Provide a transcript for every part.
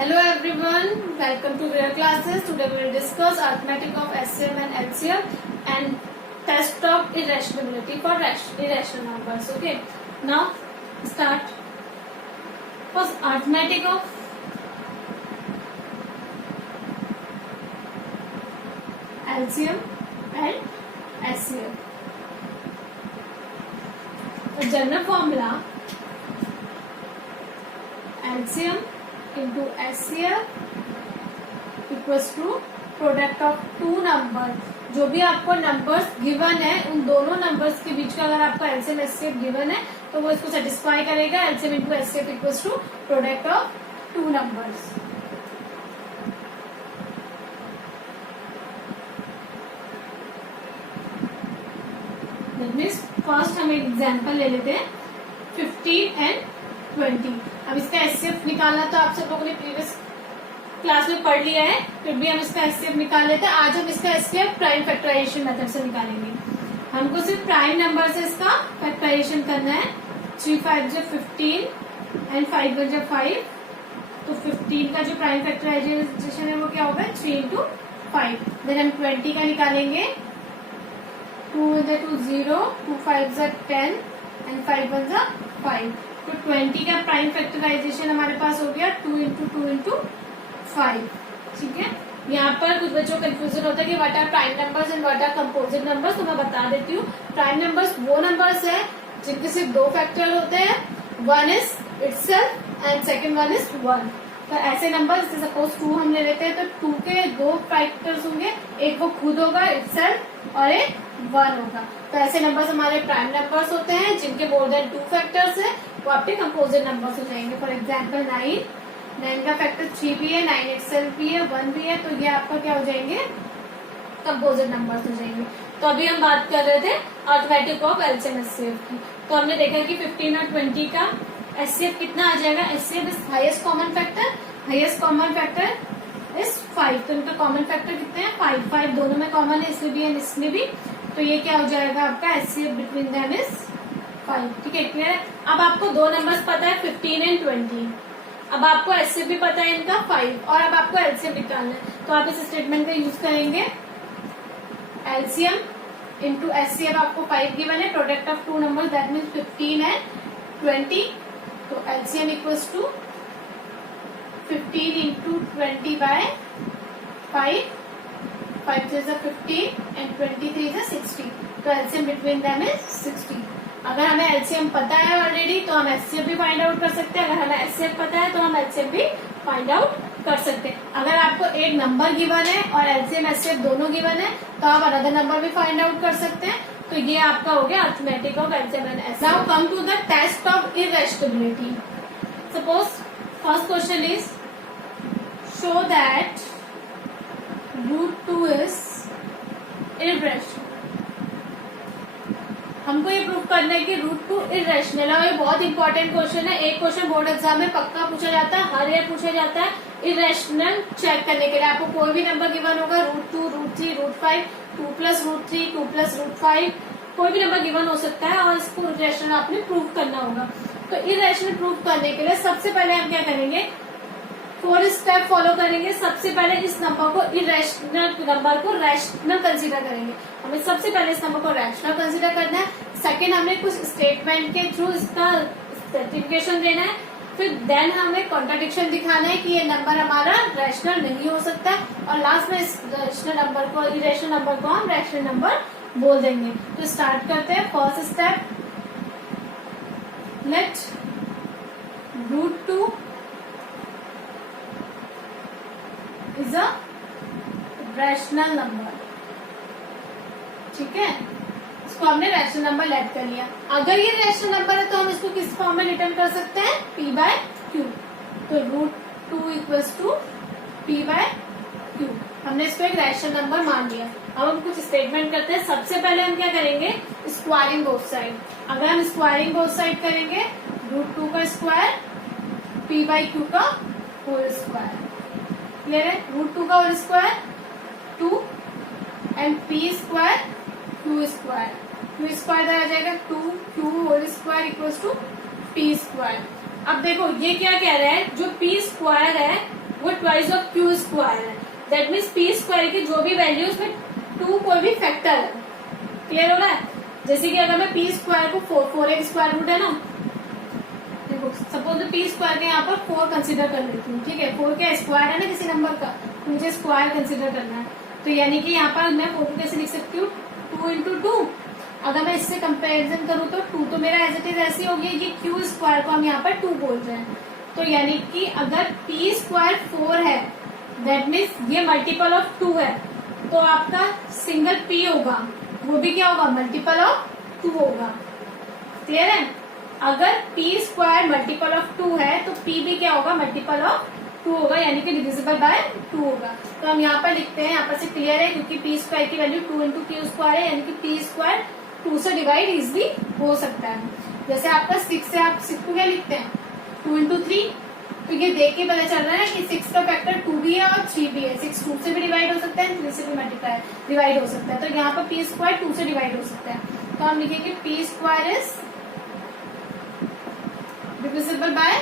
Hello everyone, welcome to Real Classes. Today we will discuss arithmetic of SCM and LCM and test of irrationality for irrational numbers. Okay, now start. First, arithmetic of LCM and SCM. The general formula LCM into SCM equals to product of two number. जो भी आपको numbers given है उन दोनों numbers के बीच का अगर आपको एलसीएम एचसीएफ गिवन है तो वो इसको सेटिस्फाई करेगा. LCM into HCF equals to product of two numbers. That means first हम एक एग्जांपल ले लेते हैं 15 एंड 20. अब इसका एचसीएफ निकालना तो आप सब लोगों ने प्रीवियस क्लास में पढ़ लिया है, फिर भी हम इसका एचसीएफ निकाल लेते हैं. आज हम इसका एचसीएफ प्राइम फैक्टराइजेशन मेथड से निकालेंगे. हमको सिर्फ प्राइम नंबर से इसका फैक्टराइजेशन करना है. 3 5 जो 15 एंड 5 1 जो 5. तो 15 का जो प्राइम फैक्टराइजेशन है वो क्या होगा 3 इंटू 5. देन हम 20 का निकालेंगे. 2 2 0 2 5 10 एंड 5 1 5. तो 20 का प्राइम फैक्टराइजेशन हमारे पास हो गया 2 इंटू 2 इंटू 5. ठीक है. यहाँ पर कुछ बच्चों को कंफ्यूजन होता है कि what are prime numbers and what are composite numbers. तो मैं बता देती हूँ. प्राइम नंबर्स वो नंबर्स है जिनके सिर्फ दो फैक्टर होते हैं. One is itself and second one is 1. तो ऐसे नंबर जैसे सपोज 2 हम ले लेते हैं तो 2 के दो फैक्टर्स होंगे. एक वो खुद होगा इटसेल्फ और एक 1 होगा. तो ऐसे नंबर्स हमारे प्राइम नंबर्स होते हैं जिनके मोर देन 2 फैक्टर्स है. वो आपके कंपोजिट नंबर्स हो जाएंगे. फॉर एग्जाम्पल 9 का फैक्टर 3 भी है, 9 इटसेल्फ भी है, 1 भी है. तो ये आपका क्या हो जाएंगे कंपोजिट नंबर्स हो जाएंगे. तो अभी हम बात कर रहे थे अरिथमेटिक ऑफ एलसीएम एचसीएफ की. तो हमने देखा कि 15 और 20 का एचसीएफ कितना आ जाएगा. HCF is highest common factor. Highest common factor is 5. तो इनका कॉमन फैक्टर कितने हैं 5. 5 दोनों में कॉमन है, इसमें भी है इसमें भी. तो ये क्या हो जाएगा आपका एचसीएफ बिटवीन देम इज 5. ठीक है, क्लियर है. अब आपको दो नंबर्स पता है 15 एंड 20. अब आपको एचसीएफ भी पता है इनका 5 और अब आपको एलसीएम निकालना है. तो आप इस स्टेटमेंट का यूज करेंगे. एलसीएम इंटू एचसीएफ आपको 5 गिवन है. Product of two number that means 15 and 20. तो LCM equals to 15 into 20 by 5. 5 is 15 and 23 is 60. तो एलसीएम बिटवीन देम इज 60. अगर हमें एलसीएम पता है ऑलरेडी तो हम एचसीएफ भी फाइंड आउट कर सकते हैं. अगर हमें एचसीएफ पता है तो हम एचसीएफ भी फाइंड आउट कर सकते हैं. अगर आपको एक नंबर गिवन है और एलसीएम एचसीएफ दोनों गिवन है तो आप अनदर नंबर भी फाइंड आउट कर सकते हैं. तो ये आपका हो गया arithmetic of LCM and HCF. Now come to the test of irrationality. Suppose first question is show that √2 is irrational. हमको ये प्रूव करना है कि √2 irrational है. और ये बहुत इंपॉर्टेंट क्वेश्चन है. एक क्वेश्चन बोर्ड एग्जाम में पक्का पूछा जाता है, हर ईयर पूछा जाता है. irrational चेक करने के लिए आपको कोई भी नंबर गिवन होगा √2 √3 √5 2 + √3 2 + √5 कोई भी नंबर गिवन हो सकता है और इसको irrational आपने प्रूव करना होगा. तो irrational प्रूव करने के लिए सबसे पहले हम क्या करेंगे 4 स्टेप फॉलो करेंगे. सबसे पहले इस नंबर को इरेशनल नंबर को रैशनल कंसीडर करेंगे. हमें सबसे पहले इस नंबर को रैशनल कंसीडर करना है. सेकंड हमें कुछ स्टेटमेंट के थ्रू इसका सर्टिफिकेशन देना है. फिर देन हमें कॉन्ट्राडिक्शन दिखाना है कि ये नंबर हमारा रैशनल नहीं हो सकता. और लास्ट में इस रैशनल नंबर को इरेशनल नंबर को हम रैशनल नंबर बोल देंगे. तो स्टार्ट करते हैं. First step let √2 is a rational number. ठीक है, इसको हमने रैशनल नंबर लेट कर लिया. अगर ये रैशनल नंबर है तो हम इसको किस फॉर्म में रिटर्न कर सकते हैं p/q. तो √2 इक्वल्स टू p/q. हमने इसको एक रैशनल नंबर मान लिया. अब हम कुछ स्टेटमेंट करते हैं. सबसे पहले हम क्या करेंगे स्क्वायरिंग बोथ साइड. अगर हम स्क्वायरिंग बोथ साइड करेंगे √2 का स्क्वायर p/q का होल स्क्वायर. क्लियर है. √2 का whole square 2 and p square q square. q square आ जाएगा 2q whole square equals to p square. अब देखो ये क्या कह रहा है जो p स्क्वायर है ट्वाइस ऑफ क्यू स्क्वायर है। दैट मीन्स पी स्क्वायर की जो भी वैल्यू उसमें 2 कोई भी फैक्टर है। क्लियर हो रहा है? जैसे कि अगर मैं पी स्क्वायर को 4x स्क्वायर रूट है ना, देखो सपोज पी स्क्वायर के यहाँ पर 4 कंसिडर कर लेती हूँ, ठीक है। 4 क्या स्क्वायर है ना किसी नंबर का, तो मुझे स्क्वायर कंसिडर करना है। तो यानी कि यहाँ पर मैं 4 को कैसे लिख सकती हूँ, 2 इंटू 2। अगर मैं इससे कंपेरिजन करूँ तो 2 तो मेरा एज इट इज ऐसी होगी, ये क्यू स्क्वायर को हम यहाँ पर 2 बोल रहे हैं। तो यानी कि अगर पी स्क्वायर 4 है, दैट मीन्स ये मल्टीपल ऑफ 2 है, तो आपका सिंगल पी होगा, वो भी क्या होगा, मल्टीपल ऑफ 2 होगा। क्लियर है? अगर पी स्क्वायर मल्टीपल ऑफ 2 है तो पी भी क्या होगा, मल्टीपल ऑफ 2 होगा, यानी कि डिविजिबल बाय 2 होगा। तो हम यहाँ पर लिखते हैं, यहाँ पर से क्लियर है, क्योंकि पी स्क्वायर की वैल्यू 2 इंटू क्यू स्क्वायर है, यानी कि पी स्क्वायर 2 से डिवाइड इजिली हो सकता है। जैसे आपका 6 है, आप 6 को क्या लिखते हैं, 2 इंटू 3। तो ये देख के पता चल रहा है कि 6 का फैक्टर 2 भी है और 3 भी है। 6 2 से भी डिवाइड हो सकता है, 3 से भी मल्टीप्लाई डिवाइड हो सकता है। तो यहाँ पर पी स्क्वायर 2 से डिवाइड हो सकता है, तो हम लिखेंगे P square is divisible by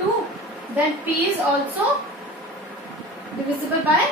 2, then P is also divisible by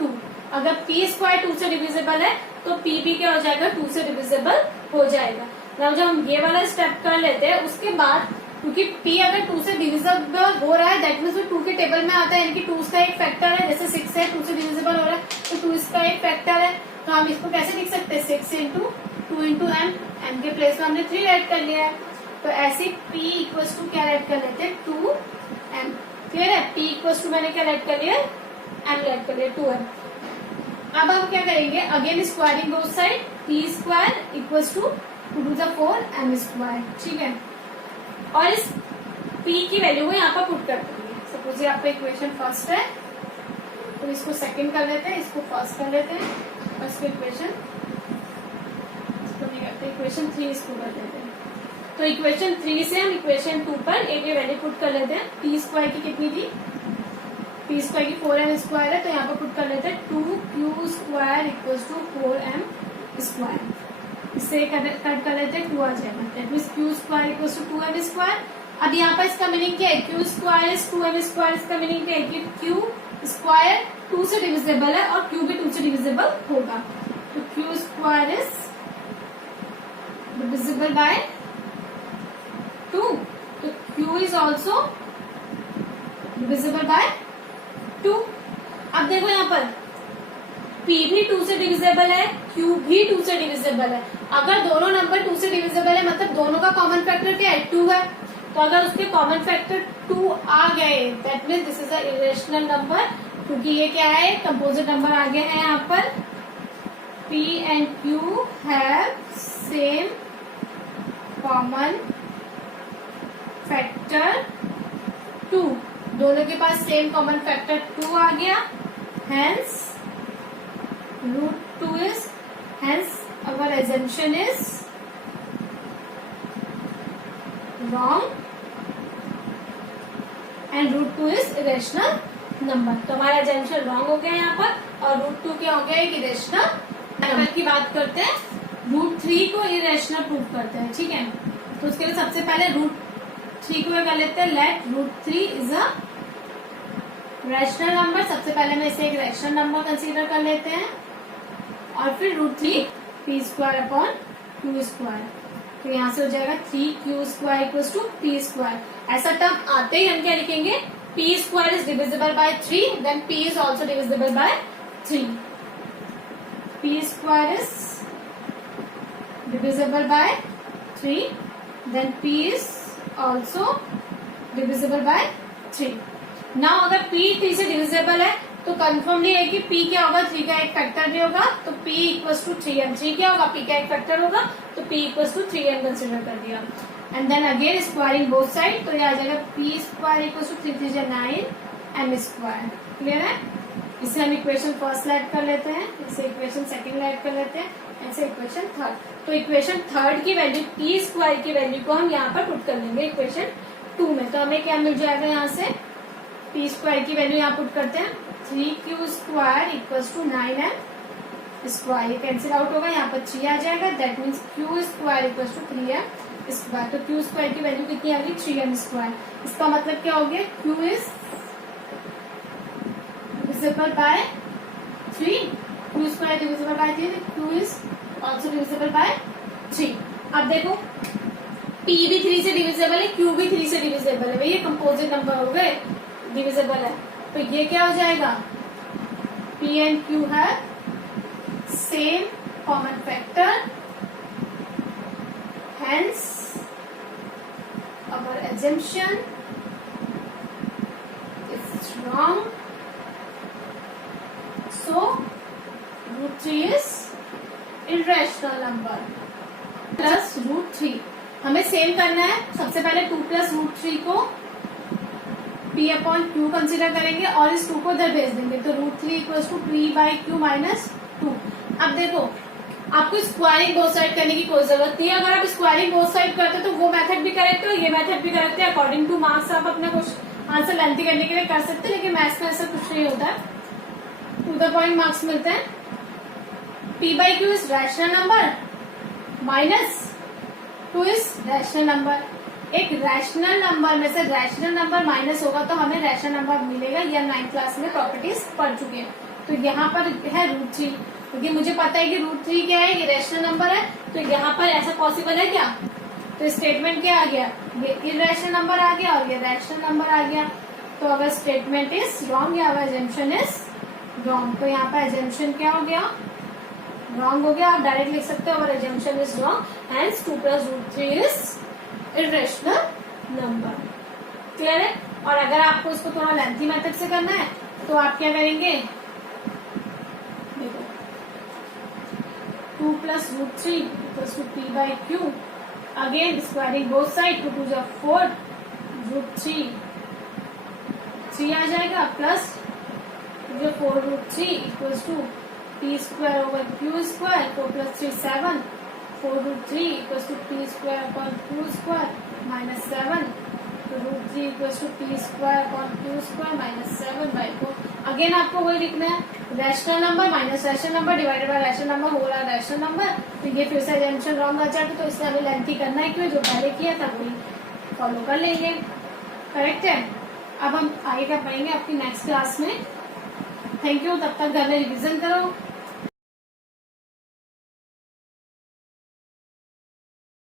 2। अगर पी स्क्वायर 2 से डिविजिबल है तो पी भी क्या हो जाएगा, 2 से डिविजिबल हो जाएगा। अब जब हम ये वाला स्टेप कर लेते हैं, उसके बाद क्योंकि p अगर 2 से डिविजिबल हो रहा है, दैट मीन्स वो 2 के टेबल में आता है, यानी कि 2 इसका एक फैक्टर है। जैसे 6 है, 2 से डिविजिबल हो रहा है, तो 2 इसका एक फैक्टर है। तो हम इसको कैसे लिख सकते हैं, 6 इंटू 2 इंटू m, m के प्लेस में हमने 3 राइट कर लिया है। तो ऐसे p इक्वल्स टू क्या राइट कर लेते हैं, 2m। क्लियर है? p इक्वल्स टू मैंने क्या राइट कर लिया, m राइट कर लिया, 2m। अब हम क्या करेंगे, again squaring both side, p square equals to 2 to the 4 m square, ठीक है। और इस p की वैल्यू को यहाँ पर पुट कर देंगे। सपोज ये आपका इक्वेशन फर्स्ट है, तो इसको सेकंड कर लेते हैं, इसको फर्स्ट कर लेते हैं, और इसको इक्वेशन इसको नहीं करते, इक्वेशन 3 इसको कर देते हैं। तो इक्वेशन 3 से हम इक्वेशन 2 पर एक वैल्यू पुट कर लेते हैं। पी स्क्वायर की कितनी थी, पी स्क्वायर की 4m स्क्वायर है, तो यहाँ पर पुट कर लेते हैं 2q square equals to 4m square. इससे कट कर लेते हैं, 2 आ जाएगा, that means Q square equals to 2m square. अब यहाँ पर इसका मीनिंग क्या है, Q square is 2m square. इसका मीनिंग क्या है कि क्यू स्क्वायर 2 से डिविजिबल है और क्यू भी 2 से डिविजिबल होगा। तो Q square is divisible by 2, तो Q is also divisible by 2। अब देखो यहाँ पर p भी 2 से डिविजिबल है, q भी 2 से डिविजिबल है। अगर दोनों नंबर 2 से डिविजिबल है, मतलब दोनों का कॉमन फैक्टर क्या है, 2 है। तो अगर उसके कॉमन फैक्टर 2 आ गए, that means this is a irrational number, क्योंकि ये क्या है, कंपोजिट नंबर आ गए हैं। यहाँ पर p and q have same common factor 2, दोनों के पास सेम कॉमन फैक्टर 2 आ गया, hence root 2 is, hence our assumption is wrong and root 2 is irrational number। तो हमारा assumption wrong हो गया यहाँ पर, और root 2 क्या हो गया, एक irrational number की बात करते हैं। root 3 को irrational प्रूव करते हैं, ठीक है। तो उसके लिए सबसे पहले root 3 को कर लेते हैं, let root 3 is a rational number. सबसे पहले मैं इसे एक रैशनल नंबर कंसीडर कर लेते हैं, और फिर √3 p square upon Q square. तो यहाँ से हो जाएगा 3q square equals to p square. ऐसा टर्म आते ही हम क्या लिखेंगे, p square is divisible by 3, then p is also divisible by 3। p square is divisible by 3, then p is also divisible by 3। Now अगर p 3 से divisible है तो कंफर्मली है कि p क्या होगा, 3 का एक फैक्टर भी होगा, तो p इक्वल्स टू 3m। 3 क्या होगा, p का एक फैक्टर होगा, तो p equals to 3m consider कर दिया। And then again squaring both side, तो ये आ जाएगा p स्क्वायर इक्वल्स टू 3 3 जा 9m स्क्वायर। क्लियर है? इसे हम इक्वेशन फर्स्ट ऐड कर लेते हैं, इसे इक्वेशन सेकंड ऐड कर लेते हैं, ऐसे इक्वेशन थर्ड। तो इक्वेशन थर्ड की वैल्यू p स्क्वायर की वैल्यू को हम यहाँ पर पुट कर लेंगे इक्वेशन 2 में। तो हमें क्या मिल जाएगा, यहाँ से p स्क्वायर की वैल्यू यहाँ पुट करते हैं, 3q square equals to 9m square. ये कैंसिल आउट होगा, यहाँ पर 3 आ जाएगा, that means q square equals to 3m square. तो q स्क्वायर की वैल्यू कितनी आ गई, 3m स्क्वायर। इसका मतलब क्या हो गया, q is divisible by 3, Q square divisible by 3, Q is also divisible by 3। अब देखो P भी 3 से डिविजिबल है, Q भी 3 से डिविजिबल है, ये कंपोजिट नंबर हो गए, डिविजिबल है, तो ये क्या हो जाएगा, P एंड Q है same common factor, hence our assumption is wrong, so √3 is irrational number। Plus √3 हमें सेम करना है, सबसे पहले 2 प्लस √3 को P अपॉन Q कंसिडर करेंगे और इस 2 को इधर भेज देंगे, तो √3 equals to P by Q minus 2। अब देखो आपको स्क्वायरिंग बोथ साइड करने की कोई जरूरत नहीं है, अगर आप स्क्वायरिंग बोथ साइड करते तो वो मेथड भी करेक्ट है, ये मेथड भी करेक्ट है, अकॉर्डिंग टू मार्क्स आप अपना कुछ आंसर लेंथी करने के लिए कर सकते हैं, लेकिन मैथ्स में ऐसा कुछ नहीं होता है, टू द पॉइंट मार्क्स मिलते हैं। P by Q is rational number minus 2 is rational number, एक रैशनल नंबर में से रैशनल नंबर माइनस होगा तो हमें रैशनल नंबर मिलेगा, या 9th क्लास में प्रॉपर्टीज पढ़ चुके हैं। तो यहाँ पर है √3, क्योंकि मुझे पता है कि √3 क्या है, ये रैशनल नंबर है, तो यहाँ पर ऐसा पॉसिबल है क्या, तो स्टेटमेंट क्या आ गया, ये इरैशनल नंबर आ गया और ये रैशनल नंबर आ गया, तो अगर स्टेटमेंट इज रॉन्ग या अगर एजम्पशन इज रॉन्ग, तो यहाँ पर एजम्पशन क्या हो गया, रॉन्ग हो गया। आप डायरेक्ट लिख सकते हो our assumption is wrong, hence 2 plus √3 is irrational number. Clear है। और अगर आपको इसको थोड़ा लेंथी मेथड से करना है तो आप क्या करेंगे, देखो 2 plus √3 equals to P by Q, again squaring both side, 2 2 4, √3 3 आ जाएगा, plus 4 √3 equals to P square over Q square, 4 plus 3 7, 4 √3 equals to P square upon Q square minus 7, तो √3 equals to P square upon Q square minus 7 by 4। Again आपको वही लिखना है, rational number minus rational number divided by rational number whole are rational number, तो ये फिर से assumption wrong आ जाएगा, तो इसलिए हमें लेंथी करना है, क्यों जो पहले किया था वही फॉलो कर लेंगे। करेक्ट है। अब हम आगे क्या पढ़ेंगे आपकी नेक्स्ट क्लास में। थैंक यू, तब तक घर में रिविजन करो।